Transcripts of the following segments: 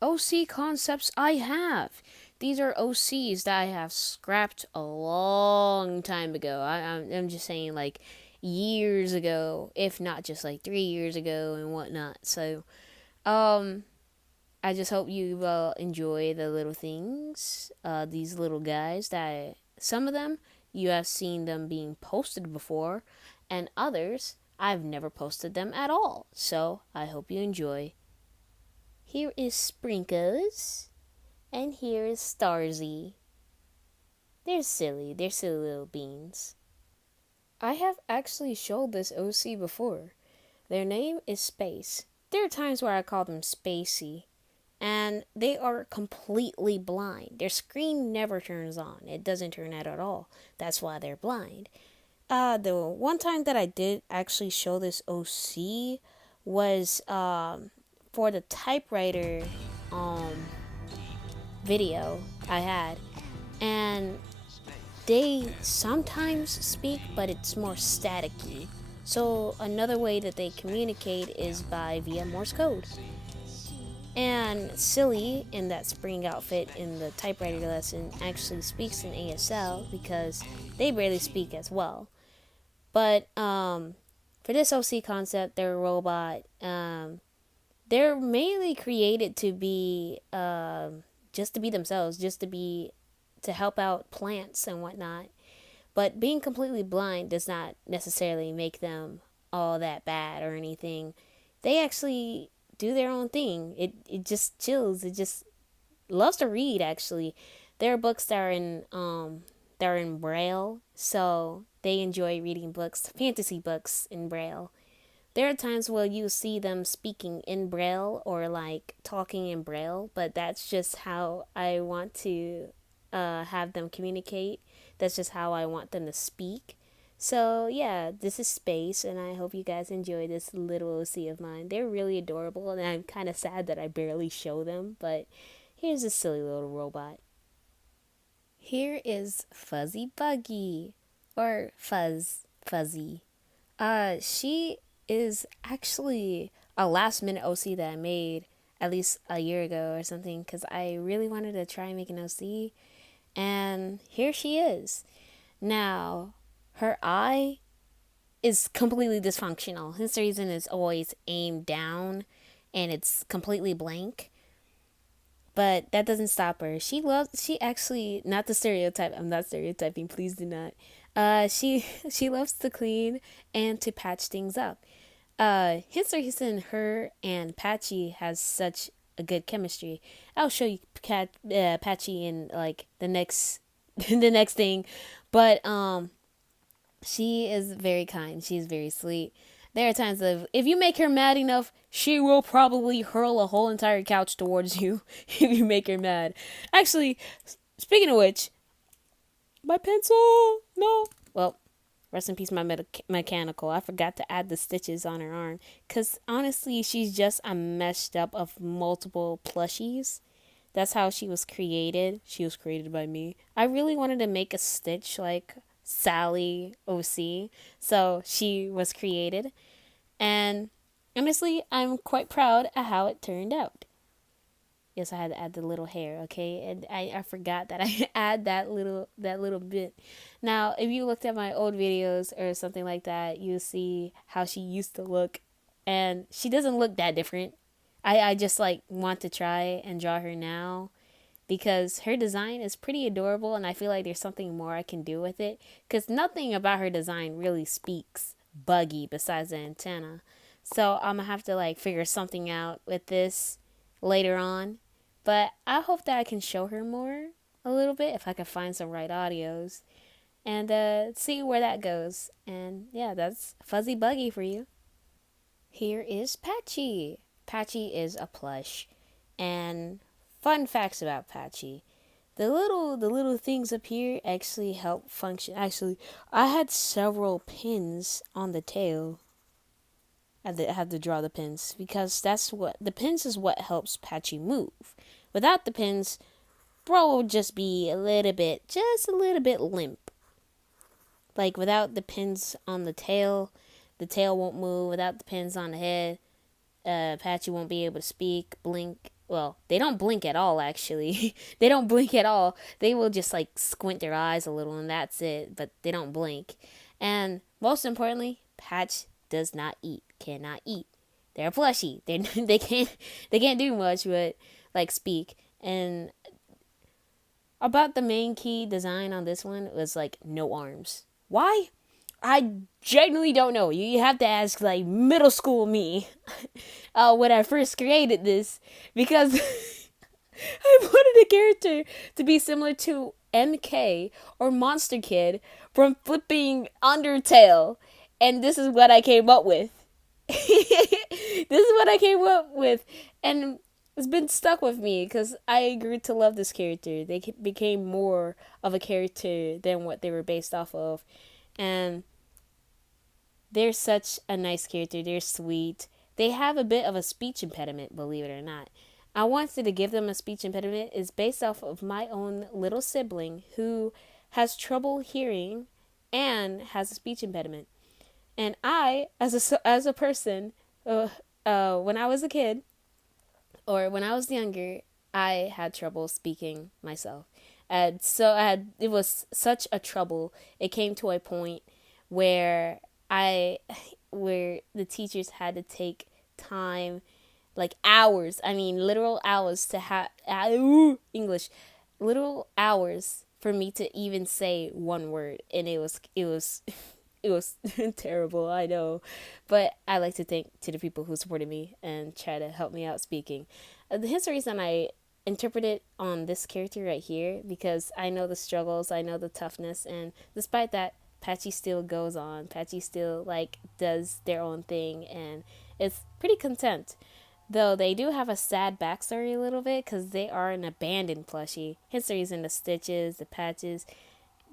OC concepts I have. These are OCs that I have scrapped a long time ago. I'm just saying, like, years ago, if not just like 3 years ago and whatnot. So, um, I just hope you enjoy the little things, these little guys that some of them you have seen them being posted before, and others I've never posted them at all. So I hope you enjoy. Here is Sprinkles, and here is Starzy. They're silly little beans. I have actually showed this OC before. Their name is Space. There are times where I call them Spacey, and they are completely blind. Their screen never turns on. It doesn't turn on at all. That's why they're blind. The one time that I did actually show this OC was for the typewriter um video I had, and they sometimes speak, but it's more staticky. So another way that they communicate is by via Morse code. And Silly, in that spring outfit in the typewriter lesson, actually speaks in ASL because they barely speak as well. But for this OC concept, they're a robot. They're mainly created to be just to be themselves, just to be to help out plants and whatnot. But being completely blind does not necessarily make them all that bad or anything. They actually do their own thing. It just chills. It just loves to read. Actually, there are books that are in braille, so they enjoy reading books, fantasy books in braille. There are times where you see them speaking in braille or like talking in braille, but that's just how I want to have them communicate. That's just how I want them to speak. So, yeah, this is Space, and I hope you guys enjoy this little OC of mine. They're really adorable, and I'm kind of sad that I barely show them, but here's a silly little robot. Here is Fuzzy Buggy, or Fuzzy. She is actually a last minute OC that I made at least a year ago or something because I really wanted to try and make an OC, and here she is. Now, her eye is completely dysfunctional. His reason is always aimed down and it's completely blank. But that doesn't stop her. She actually, not the stereotype, I'm not stereotyping, please do not. She loves to clean and to patch things up. His reason her and Patchy has such a good chemistry. I'll show you Patchy in like the next the next thing. But she is very kind. She's very sweet. There are times of if you make her mad enough, she will probably hurl a whole entire couch towards you if you make her mad. Actually, speaking of which, my pencil. No. Well, rest in peace, my mechanical. I forgot to add the stitches on her arm because honestly, she's just a meshed up of multiple plushies. That's how she was created. She was created by me. I really wanted to make a Stitch like Sally OC, so she was created. And honestly, I'm quite proud of how it turned out. Yes, I had to add the little hair, okay? And I forgot that I add that little bit. Now, if you looked at my old videos or something like that, you'll see how she used to look. And she doesn't look that different. I just like want to try and draw her now because her design is pretty adorable and I feel like there's something more I can do with it because nothing about her design really speaks buggy besides the antenna. So I'm gonna have to like figure something out with this later on. But I hope that I can show her more a little bit if I can find some right audios and see where that goes. And yeah, that's Fuzzy Buggy for you. Here is Patchy. Patchy is a plush. And fun facts about Patchy. The little things up here actually help function. Actually, I had several pins on the tail. I had to draw the pins because that's what the pins is what helps Patchy move. Without the pins, bro would just be just a little bit limp. Like without the pins on the tail won't move. Without the pins on the head, Patchy won't be able to speak, blink, well, they don't blink at all, actually. They don't blink at all. They will just like squint their eyes a little and that's it, but they don't blink. And most importantly, Patch does not eat, cannot eat. They're plushy. They can't do much but like speak. And about the main key design on this one was like no arms. Why? I genuinely don't know. You have to ask like middle school me when I first created this because I wanted a character to be similar to MK or Monster Kid from flipping Undertale, and this is what I came up with. And it's been stuck with me because I grew to love this character. They became more of a character than what they were based off of, and they're such a nice character. They're sweet. They have a bit of a speech impediment, believe it or not. I wanted to give them a speech impediment is based off of my own little sibling who has trouble hearing and has a speech impediment. And I, as a person, when I was a kid or when I was younger, I had trouble speaking myself, and so it was such a trouble. It came to a point where I where the teachers had to take time, like hours. I mean, literal hours to have English, literal hours for me to even say one word, and it was it was terrible, I know, but I like to thank to the people who supported me and try to help me out speaking. Here's the reason I interpret it on this character right here, because I know the struggles, I know the toughness, and despite that, Patchy still goes on. Patchy still like does their own thing and is pretty content. Though they do have a sad backstory a little bit because they are an abandoned plushie. Hence the reason the stitches, the patches,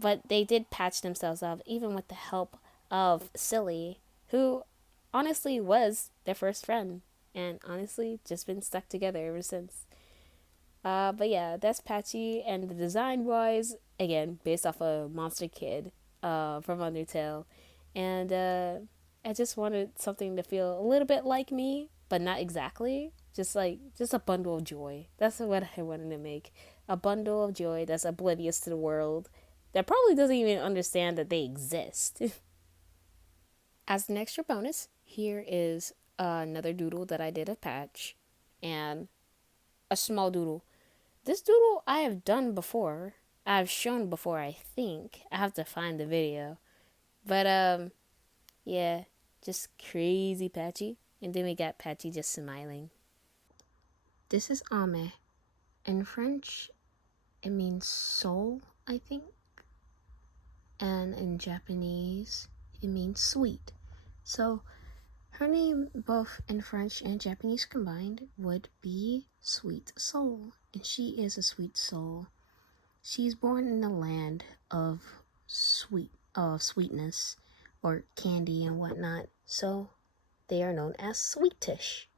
but they did patch themselves up even with the help of Silly, who honestly was their first friend and honestly just been stuck together ever since. But yeah, that's Patchy, and the design wise, again, based off a Monster Kid from Undertale. And I just wanted something to feel a little bit like me, but not exactly. Just a bundle of joy. That's what I wanted to make. A bundle of joy that's oblivious to the world, that probably doesn't even understand that they exist. As an extra bonus, here is another doodle that I did of Patch, and a small doodle. This doodle I have done before. I've shown before, I think. I have to find the video. But yeah, just crazy Patchy. And then we got Patchy just smiling. This is ame. In French, it means soul, I think. And in Japanese, it means sweet. So her name, both in French and Japanese combined, would be Sweet Soul. And she is a sweet soul. She's born in the land of sweetness, or candy and whatnot. So they are known as sweetish.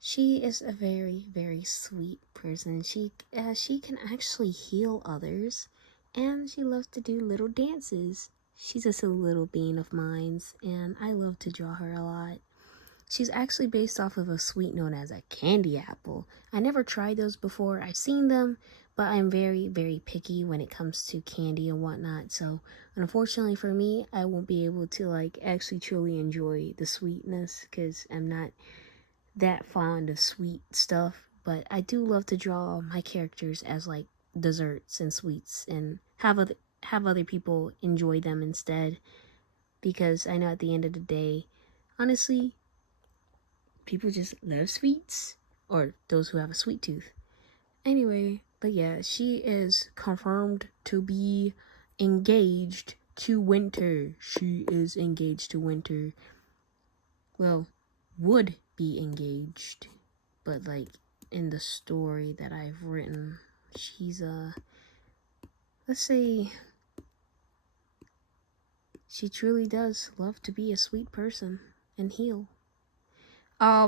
She is a very, very sweet person. She can actually heal others, and she loves to do little dances. She's just a little bean of mine, and I love to draw her a lot. She's actually based off of a sweet known as a candy apple. I never tried those before. I've seen them, but I'm very, very picky when it comes to candy and whatnot. So unfortunately for me, I won't be able to like actually truly enjoy the sweetness because I'm not that fond of sweet stuff. But I do love to draw my characters as like desserts and sweets and have other people enjoy them instead, because I know at the end of the day, honestly, people just love sweets, or those who have a sweet tooth. Anyway, but yeah, she is confirmed to be engaged to Winter. She is engaged to Winter. Well, would be engaged, but like in the story that I've written, she's let's say she truly does love to be a sweet person and heal. I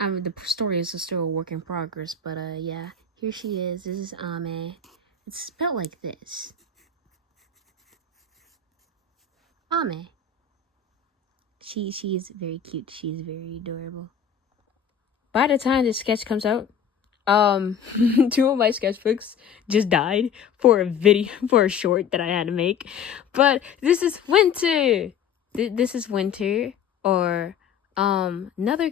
mean, the story is still a work in progress, but yeah, here she is. This is Ame. It's spelled like this. Ame. She is very cute. She is very adorable. by the time this sketch comes out, two of my sketchbooks just died for a short that I had to make. But this is winter. This is winter, or another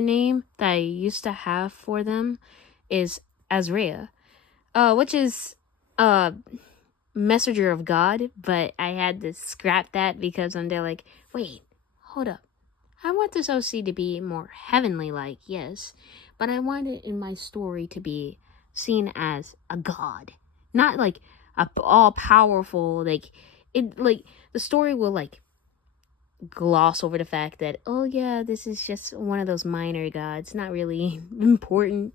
name that I used to have for them is Azrea, which is messenger of God, but I had to scrap that because they're like, wait, hold up. I want this OC to be more heavenly like, yes, but I want it in my story to be seen as a god. Not like a all powerful, like the story will like gloss over the fact that, oh yeah, this is just one of those minor gods, not really important.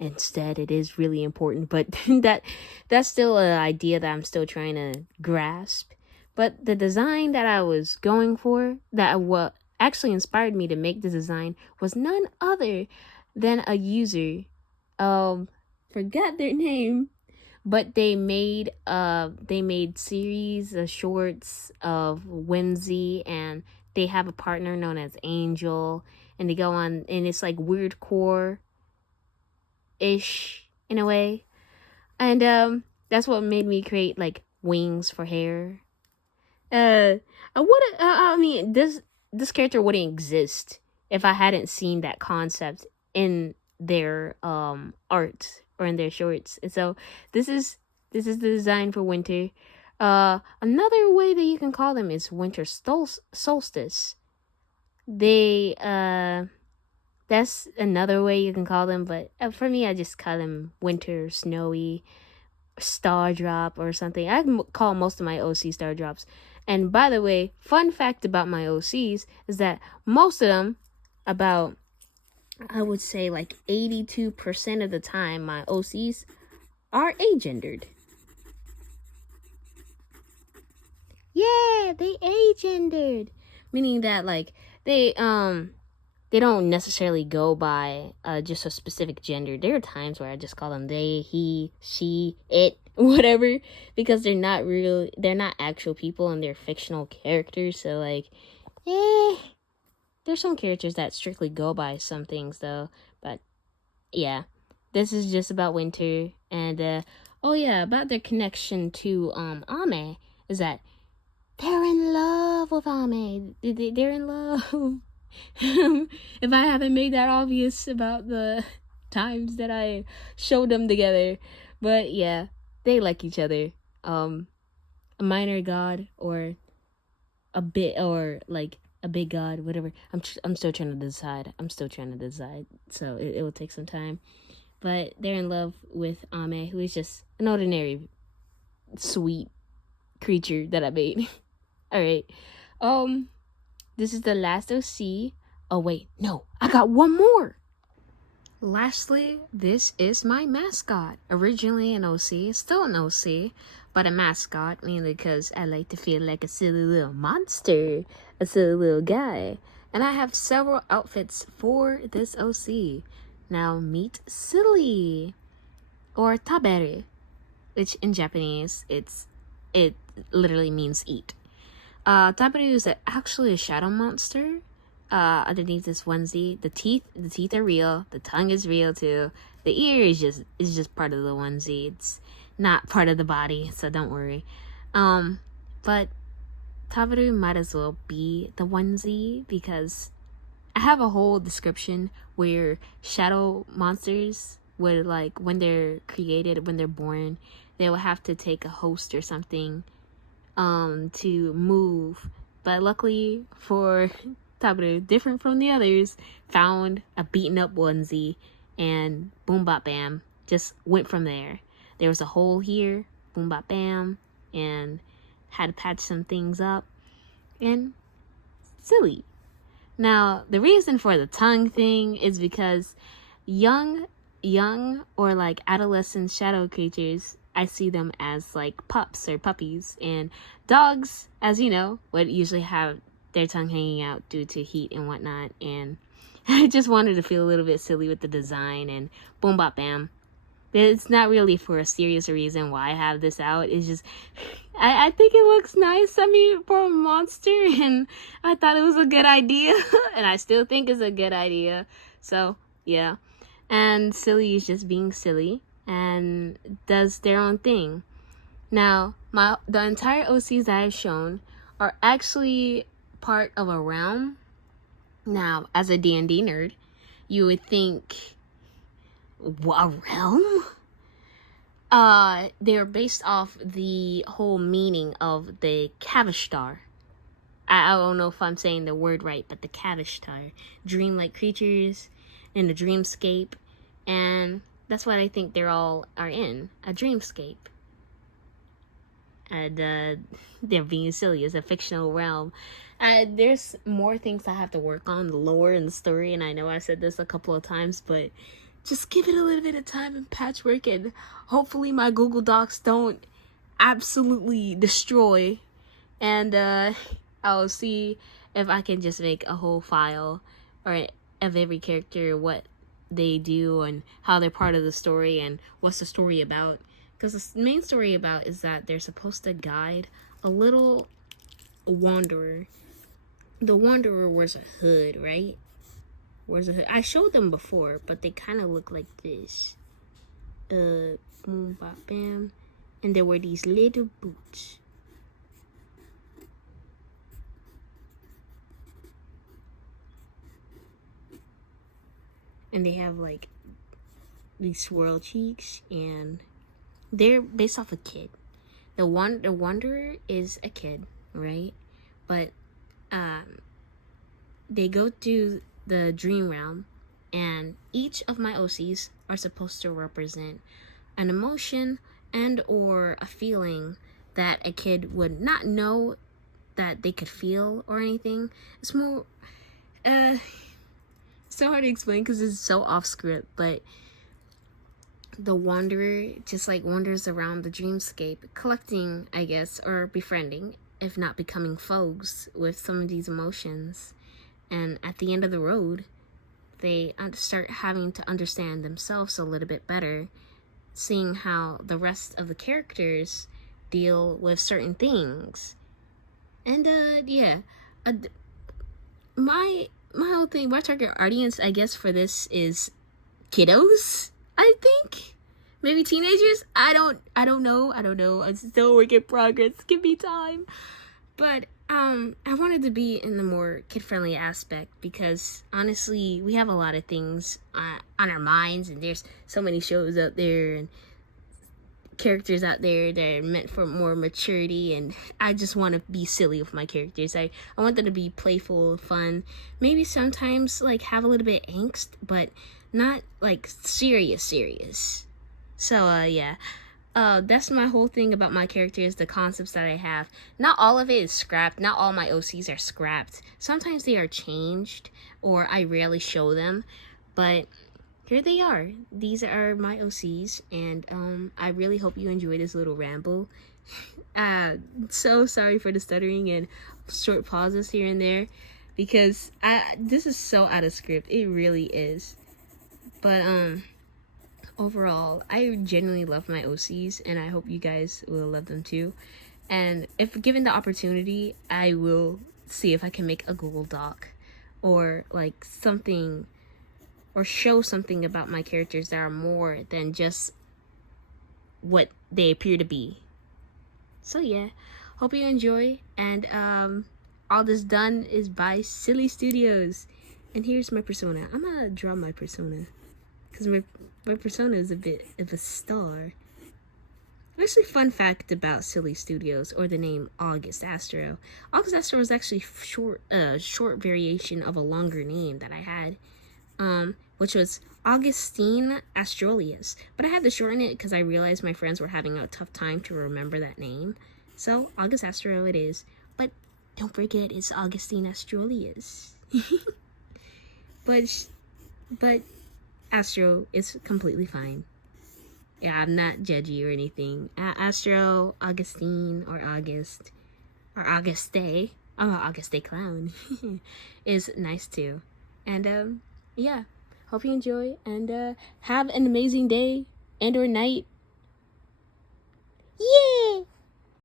Instead, it is really important, but that's still an idea that I'm still trying to grasp. But the design that I was going for, that what actually inspired me to make the design, was none other than a user. Forgot their name, but they made series of shorts of Whimsy, and they have a partner known as Angel, and they go on, and it's like weird core ish in a way, and that's what made me create like wings for hair. I would I mean, this character wouldn't exist if I hadn't seen that concept in their art or in their shorts. And so this is the design for winter. Another way that you can call them is winter solstice. They That's another way you can call them, but for me, I just call them winter, snowy, star drop, or something. I call most of my OC star drops. And by the way, fun fact about my OCs is that most of them, about, I would say like 82% of the time, my OCs are agendered. Yeah, they agendered. Meaning that like they don't necessarily go by just a specific gender. There are times where I just call them they, he, she, it, whatever, because they're not actual people and they're fictional characters. So like, there's some characters that strictly go by some things though. But yeah, this is just about winter. And oh yeah, about their connection to Ame is that they're in love with Ame. They're in love. If I haven't made that obvious about the times that I showed them together. But yeah, they like each other. A minor god or a bit, or like a big god, whatever. I'm still trying to decide. So it will take some time. But they're in love with Ame, who is just an ordinary sweet creature that I made. All right. This is the last OC. Oh, wait, no, I got one more. Lastly, this is my mascot. Originally an OC, still an OC, but a mascot, mainly because I like to feel like a silly little monster, a silly little guy. And I have several outfits for this OC. Now, meet Silly, or Tabere, which in Japanese, it literally means eat. Tabere is actually a shadow monster. Underneath this onesie, the teeth are real. The tongue is real too. The ear is just part of the onesie. It's not part of the body, so don't worry. But Tabere might as well be the onesie because I have a whole description where shadow monsters would, like, when they're created, when they're born, they will have to take a host or something to move. But luckily for Tabere, different from the others, found a beaten up onesie and boom bop bam, just went from there. There was a hole here, boom bop bam, and had to patch some things up, and Silly. Now, the reason for the tongue thing is because young or like adolescent shadow creatures, I see them as like pups or puppies, and dogs, as you know, would usually have their tongue hanging out due to heat and whatnot. And I just wanted to feel a little bit silly with the design, and boom bop bam, It's not really for a serious reason why I have this out. It's just, I think it looks nice. I mean, for a monster, and I thought it was a good idea. And I still think it's a good idea. So, yeah. And Silly is just being silly and does their own thing. Now, the entire OCs that I've shown are actually part of a realm. Now, as a D&D nerd, you would think, a realm? They're based off the whole meaning of the Kavishtar. I don't know if I'm saying the word right, but the Kavishtar. Dreamlike creatures in a dreamscape. And that's what I think they're all are in, a dreamscape. And they're being silly. It's a fictional realm. There's more things I have to work on, the lore and the story, and I know I said this a couple of times, but just give it a little bit of time and patchwork, and hopefully my Google Docs don't absolutely destroy, and I'll see if I can just make a whole file or of every character, what they do and how they're part of the story and what's the story about. Because the main story about is that they're supposed to guide a little wanderer. The wanderer wears a hood, right? Wears a hood. I showed them before, but they kind of look like this. Boom, bop, bam. And they wear these little boots. And they have like these swirl cheeks, and they're based off a kid. The wanderer is a kid, right? But they go to the dream realm, and each of my OCs are supposed to represent an emotion and or a feeling that a kid would not know that they could feel or anything. It's more so hard to explain because it's so off script, but the wanderer just like wanders around the dreamscape, collecting, I guess, or befriending, if not becoming foes with some of these emotions. And at the end of the road, they start having to understand themselves a little bit better, seeing how the rest of the characters deal with certain things. And my whole thing, my target audience, I guess, for this is kiddos, I think. Maybe teenagers. I don't know. I'm still a work in progress. Give me time. But I wanted to be in the more kid-friendly aspect because honestly, we have a lot of things on our minds, and there's so many shows out there and characters out there that are meant for more maturity, and I just want to be silly with my characters. I want them to be playful, fun, maybe sometimes like have a little bit of angst, but not like serious. So yeah, that's my whole thing about my characters, the concepts that I have. Not all of it is scrapped. Not all my OCs are scrapped. Sometimes they are changed, or I rarely show them, but here they are. These are my OCs, and I really hope you enjoy this little ramble. So sorry for the stuttering and short pauses here and there, because this is so out of script. It really is. But overall, I genuinely love my OCs, and I hope you guys will love them too. And if given the opportunity, I will see if I can make a Google Doc or like something, or show something about my characters that are more than just what they appear to be. So yeah, hope you enjoy, and all this done is by Silly Studios. And here's my persona. I'm gonna draw my persona, because my persona is a bit of a star. Actually, fun fact about Silly Studios, or the name August Astro. August Astro was actually short variation of a longer name that I had, which was Augustine Astrolius. But I had to shorten it because I realized my friends were having a tough time to remember that name. So August Astro it is. But don't forget, it's Augustine Astrolius. But Astro is completely fine. Yeah, I'm not judgy or anything. Astro, Augustine, or August, or Auguste, I'm an Auguste clown, is nice too. And yeah, hope you enjoy, and have an amazing day. and or night